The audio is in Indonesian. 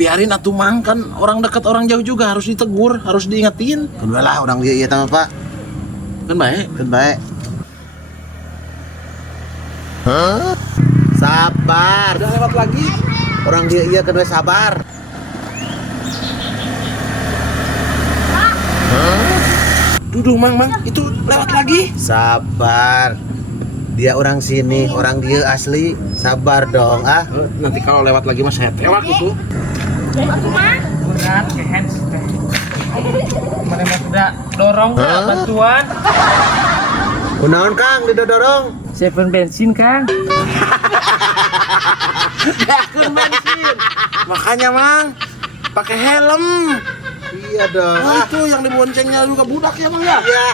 biarin atuh Mang, kan orang dekat orang jauh juga harus ditegur, harus diingetin. Kedua lah orang dia tama Pak. Kan baik. Kan baik. Sabar. Udah lewat lagi. Orang dia iya kedua sabar. Duduk Mang, itu lewat lagi. Sabar. Dia orang sini, orang dia asli. Sabar dong ah. Nanti kalau lewat lagi mas saya tewak itu. Berat ke hands teh. Mana mau udah dorong nggak bantuan? Kunaon Kang didorong? Seven bensin Kang. Yakun bensin. Makanya Mang, pakai helm. Iya dong. Oh, itu yang diboncengnya juga budak ya Mang ya? Iya.